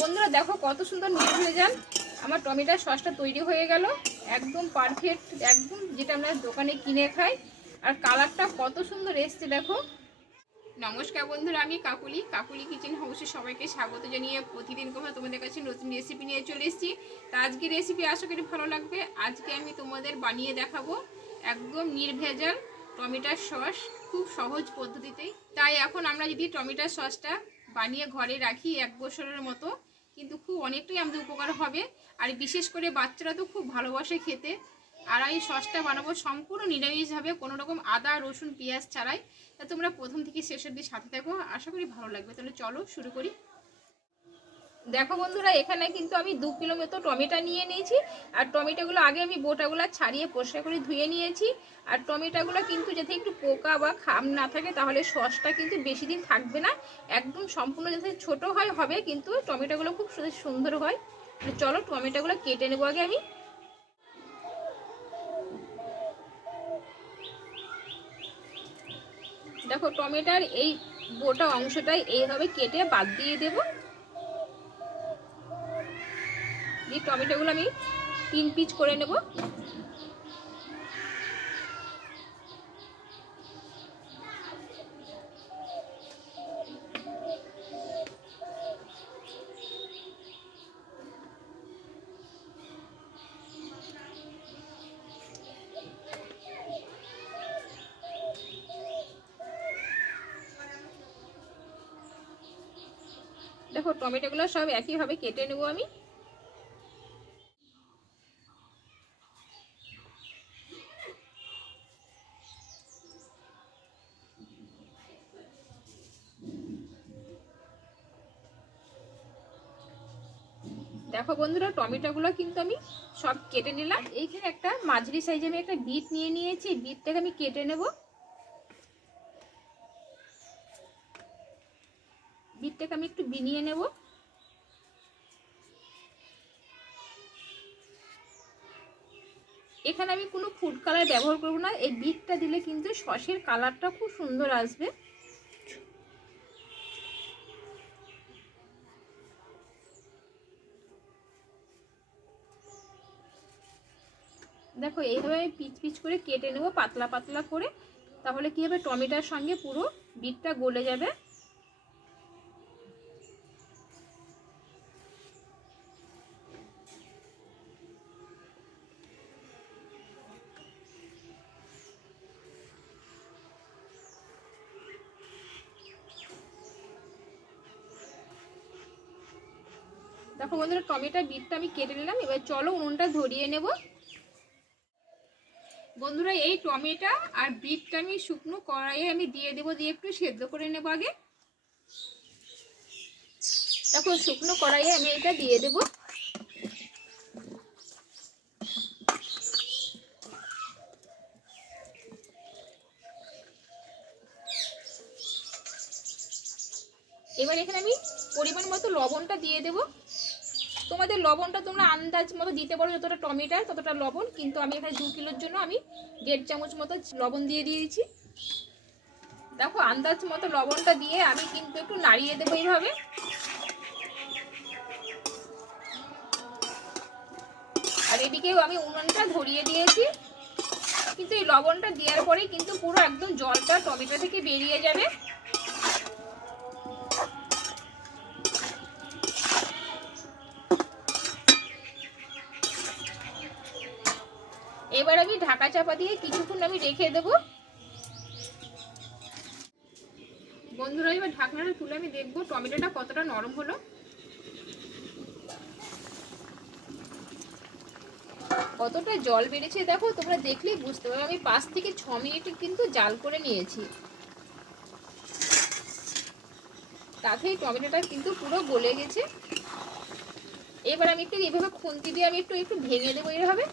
বন্ধুরা দেখো কত সুন্দর নির্ভেজাল আমার টমেটোর সসটা তৈরি হয়ে গেল। একদম পারফেক্ট একদম যেটা আমরা দোকানে কিনে খাই। আর কালারটা কত সুন্দর এসছে দেখো। নমস্কার বন্ধুরা, আমি কাকুলি। কাকুলি কিচেন হাউসে সবাইকে স্বাগত জানিয়ে প্রতিদিন কথা তোমাদের কাছে নতুন রেসিপি নিয়ে চলে এসেছি। তা আজকে রেসিপি আশা করি ভালো লাগবে। আজকে আমি তোমাদের বানিয়ে দেখাবো একদম নির্ভেজাল টমেটোর সস খুব সহজ পদ্ধতিতেই। তাই এখন আমরা যদি টমেটোর সসটা বানিয়ে ঘরে রাখি এক বছরের মতো কিন্তু খুব অনেকটাই আমাদের উপকার হবে। আর বিশেষ করে বাচ্চারা তো খুব ভালোবাসে খেতে। আর এই সসটা বানাবো সম্পূর্ণ নিরামিষভাবে, কোনো রকম আদা, রসুন, পেঁয়াজ ছাড়াই। তা তোমরা প্রথম থেকে শেষ অব্দি সাথে থাকো। আশা করি ভালো লাগবে। তাহলে চলো শুরু করি। দেখো বন্ধুরা, এখানে কিন্তু আমি দু কিলো মতো টমেটো নিয়ে নিয়েছি। আর টমেটোগুলো আগে আমি বোটাগুলো ছাড়িয়ে পরিষ্কার করে ধুয়ে নিয়েছি। আর টমেটোগুলো কিন্তু যাতে একটু পোকা বা খাম না থাকে, তাহলে সসটা কিন্তু বেশি দিন থাকবে না। একদম সম্পূর্ণ যাতে ছোট হয়, হবে, কিন্তু টমেটোগুলো খুব সুন্দর হয়। চলো টমেটোগুলো কেটে নেব আগে আমি। দেখো, টমেটোর এই গোটা অংশটাই এইভাবে কেটে বাদ দিয়ে দেব। দিয়ে টমেটোগুলো আমি তিন পিচ করে নেব। দেখো টমেটোগুলো সব একইভাবে কেটে নেব আমি। দেখো বন্ধুরা, টমেটোগুলো কিন্তু আমি সব কেটে নিলাম। এইখানে একটা মাঝারি সাইজে আমি একটা বিট নিয়ে নিয়েছি। বিটটাকে আমি কেটে নেব। বিটটাকে আমি একটু বিনিয়ে নেব। এখানে আমি কোনো ফুড কালার ব্যবহার করব না। এই বিটটা দিলে কিন্তু সসের কালারটা খুব সুন্দর আসবে। দেখো, এইভাবে আমি পিচ পিচ করে কেটে নেব, পাতলা পাতলা করে। তাহলে কি হবে? টমেটোর সঙ্গে পুরো বিটটা গলে যাবে। দেখো বন্ধুরা টমেটো বিটটা আমি কেটে নিলাম। এবার চলো উনুনটা ধরিয়ে নেব। বন্ধুরা, এই টমেটো আর বিটটা আমি শুকনো কড়াইয়ে আমি দিয়ে দেবো, দিয়ে একটু সেদ্ধ করে নেব আগে। দেখো, শুকনো কড়াইয়ে আমি এটা দিয়ে দেব। এবার এখানে আমি পরিমাণ মতো লবণটা দিয়ে দেবো। তোমাদের লবণটা তোমরা আন্দাজ মতো দিতে পারো যতটা টমেটোর ততটা লবণ, কিন্তু আমি এখানে দু কিলোর জন্য আমি দেড় চামচ মতো লবণ দিয়ে দিয়েছি। দেখো, আন্দাজ মতো লবণটা দিয়ে আমি কিন্তু একটু নাড়িয়ে দেবো এইভাবে। আর এদিকেও আমি উনুনটা ধরিয়ে দিয়েছি। কিন্তু এই লবণটা দেওয়ার পরেই কিন্তু পুরো একদম জলটা টমেটো থেকে বেরিয়ে যাবে এবার আমি ঢাকা চাপা দিয়ে কিছুক্ষণ আমি রেখে দেব। বন্ধুরা, এবার ঢাকনাটা তুলে আমি দেখব টমেটোটা কতটা নরম হলো। কতটা জল বেড়েছে দেখো, তোমরা দেখলেই বুঝতে পারো আমি পাঁচ থেকে ছ মিনিট কিন্তু জাল করে নিয়েছি। তাতেই টমেটোটা কিন্তু পুরো গলে গেছে। এবার আমি একটু এইভাবে খুন্তি দিয়ে আমি একটু একটু ভেঙে দেবো এইভাবে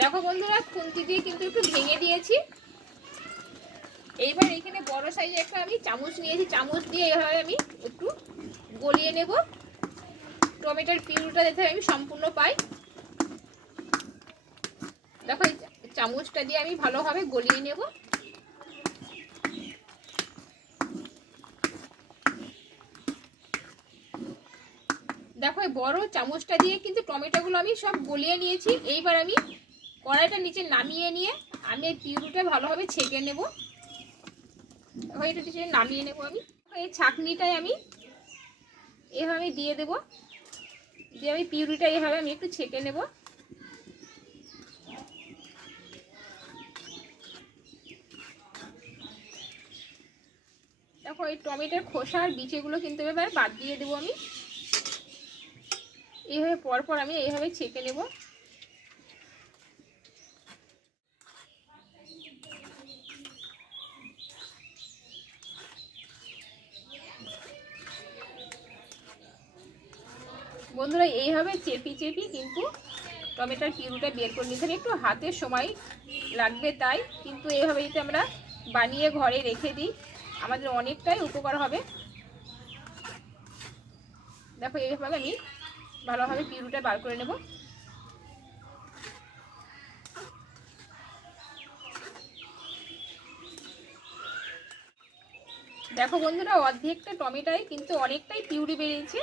দেখো বন্ধুরা কিন্তু একটু ভেঙে দিয়েছি। এইবার এখানে বড় সাইজে একটা আমি চামচ নিয়েছি। চামচ দিয়ে এভাবে আমি একটু গলিয়ে নেব। টমেটোর পিউরিটা যাতে আমি সম্পূর্ণ পাই। দেখো, এই চামচটা দিয়ে আমি ভালোভাবে গলিয়ে নেব। দেখো বড় চামচটা দিয়ে কিন্তু টমেটোগুলো আমি সব গলিয়ে নিয়েছি। এইবার আমি কড়াইটা নিচে নামিয়ে নিয়ে আমি এই পিউরিটা ভালোভাবে ছেঁকে নেব। এটা নিচে নামিয়ে নেব আমি। এই ছাকনিটাই আমি এভাবে দিয়ে দেব। দিয়ে আমি পিউরিটা এভাবে আমি একটু ছেঁকে নেব। দেখো, এই টমেটোর খোসা আর বিচেগুলো কিন্তু এবার বাদ দিয়ে দেবো আমি। এইভাবে পরপর আমি এইভাবে ছেঁকে নেব। বন্ধুরা, এইভাবে চেপি চেপি কিন্তু টমেটোর পিউরিটা বের করে নিতে একটু হাতের সময় লাগবে তাই, কিন্তু এইভাবে যদি আমরা বানিয়ে ঘরে রেখে দিই, আমাদের অনেকটাই উপকার হবে। দেখো, এইভাবে আমি ভালোভাবে পিউরিটা বার করে নেব। দেখো বন্ধুরা, অর্ধেকটা টমেটোয় কিন্তু অনেকটাই পিউরি বেরিয়েছে।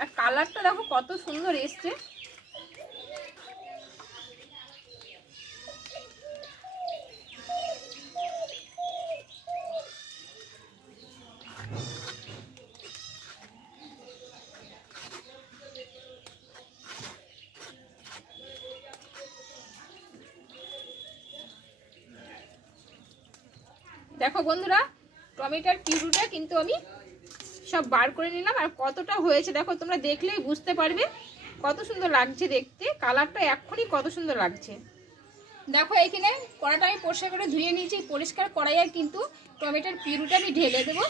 আর কালারটা দেখো কত সুন্দর এসছে। দেখো বন্ধুরা টমেটোর পিউরিটা কিন্তু আমি সব বার করে নিলাম। আর কতটা হয়েছে দেখো, তোমরা দেখলেই বুঝতে পারবে কত সুন্দর লাগছে দেখতে। কালারটা এক্ষুনি কত সুন্দর লাগছে। দেখো এখানে কড়াটা আমি পরিষ্কার করে ধুয়ে নিয়েছি। পরিষ্কার কড়াইয়ে কিন্তু টমেটোর পিউরিটা আমি ঢেলে দেবো।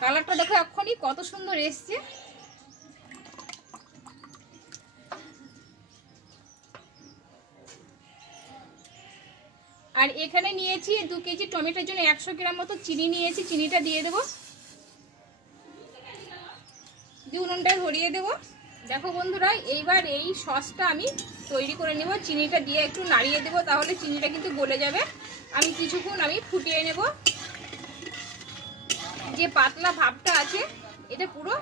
কালারটা দেখো এক্ষুনি কত সুন্দর এসছে। আর এখানে নিয়েছি দু কেজি টমেটোর জন্য একশো গ্রাম মতো চিনি নিয়েছি। চিনিটা দিয়ে দেবো। ধরিয়ে দেবো। দেখো বন্ধুরা, এইবার এই সসটা আমি তৈরি করে নেব। চিনিটা দিয়ে একটু নাড়িয়ে দেবো, তাহলে চিনিটা কিন্তু গলে যাবে। আমি কিছুক্ষণ আমি ফুটিয়ে নেব। যে পাতলা ভাবটা আছে, এটা পুরো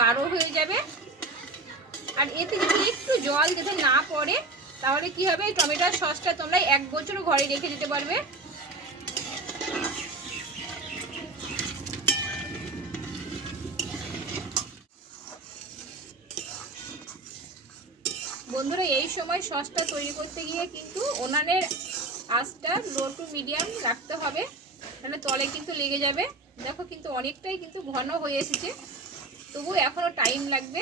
গাঢ় হয়ে যাবে। আর এতে যদি একটু জল যাতে না পড়ে, তাহলে কি হবে? টমেটোর সসটা তোমরা এক বছর ঘরে রেখে দিতে পারবে। বন্ধুরা, এই সময় সসটা তৈরি করতে গিয়ে কিন্তু ওনানের আঁচটা লো টু মিডিয়াম রাখতে হবে। তাহলে তলে কিন্তু লেগে যাবে। দেখো কিন্তু অনেকটাই কিন্তু ঘন হয়ে এসেছে। তবু এখনও টাইম লাগবে।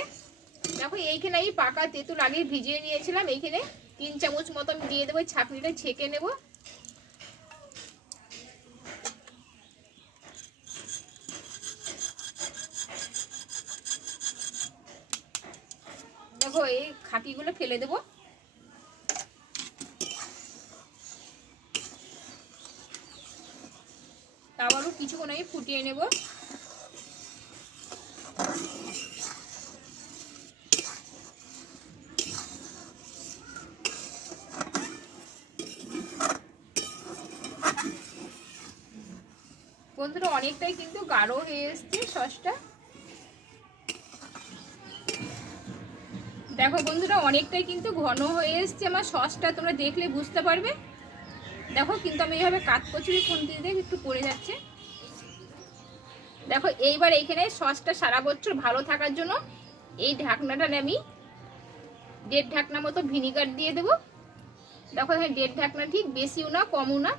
দেখো, এইখানে আমি পাকা তেঁতুল আগে ভিজিয়ে নিয়েছিলাম। এইখানে তিন চামচ মতো আমি দিয়ে দেবো, ছাকনিটা ছেঁকে নেব। দেখো, এই খাকিগুলো ফেলে দেবো। আবারও কিছুক্ষণ আমি ফুটিয়ে নেব। বন্ধুরা, অনেকটাই কিন্তু গাঢ় হয়ে এসছে সসটা। দেখো বন্ধুরা, অনেকটাই কিন্তু ঘন হয়ে এসছে আমার সসটা, তোমরা দেখলে বুঝতে পারবে। দেখো কিন্তু আমি এইভাবে কাত কচুরি খুন্তি দিয়ে একটু পড়ে যাচ্ছে। দেখো এইবার এইখানে সসটা সারা বছর ভালো থাকার জন্য এই ঢাকনাটা আমি দেড় ঢাকনা মতো ভিনিগার দিয়ে দেবো। দেখো দেড় ঢাকনা ঠিক বেশিও না, কমও না।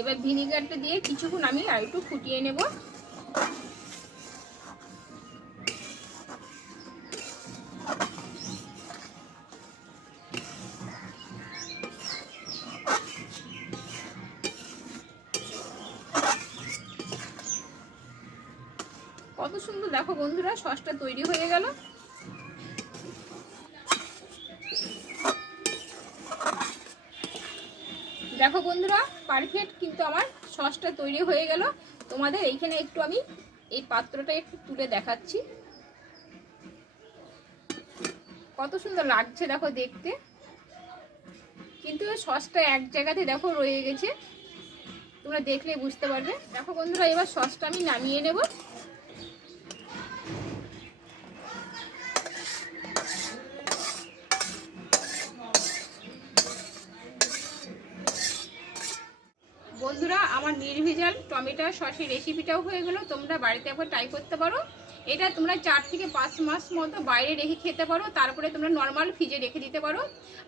এবার ভিনিগারটা দিয়ে কিছুক্ষণ আমি আর একটু ফুটিয়ে নেব। কত সুন্দর, দেখো বন্ধুরা, সসটা তৈরি হয়ে গেল। পারফেক্ট কিন্তু আমার সসটা তৈরি হয়ে গেল। তোমাদের এইখানে একটু আমি এই পাত্রটা একটু তুলে দেখাচ্ছি। কত সুন্দর লাগছে দেখো দেখতে। কিন্তু সসটা এক জায়গাতে দেখো রয়ে গেছে। তোমরা দেখলে বুঝতে পারবে। দেখো বন্ধুরা, এবার সসটা আমি নামিয়ে নেব। টমেটো সসের রেসিপিটাও হয়ে গেলো। তোমরা বাড়িতে একবার ট্রাই করতে পারো। এটা তোমরা চার থেকে পাঁচ মাস মতো বাইরে রেখে খেতে পারো। তারপরে তোমরা নর্মাল ফ্রিজে রেখে দিতে পারো।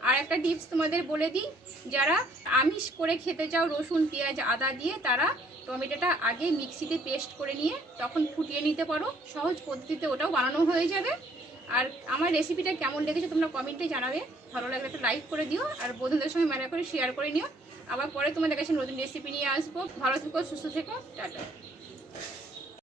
আর একটা টিপস তোমাদের বলে দিই, যারা আমিষ করে খেতে চাও রসুন, পেঁয়াজ, আদা দিয়ে, তারা টমেটোটা আগে মিক্সিতে পেস্ট করে নিয়ে তখন ফুটিয়ে নিতে পারো। সহজ পদ্ধতিতে ওটাও বানানো হয়ে যাবে। আর আমার রেসিপিটা কেমন লেগেছে তোমরা কমেন্টে জানাবে। ভালো লাগলে একটা লাইক করে দিও। আর বন্ধুদের সঙ্গে মেলা করে শেয়ার করে নিও। আবার পরে তোমাদের কাছে নতুন রেসিপি নিয়ে আসব। ভালো থেকো সুস্থ থেকো টাটা।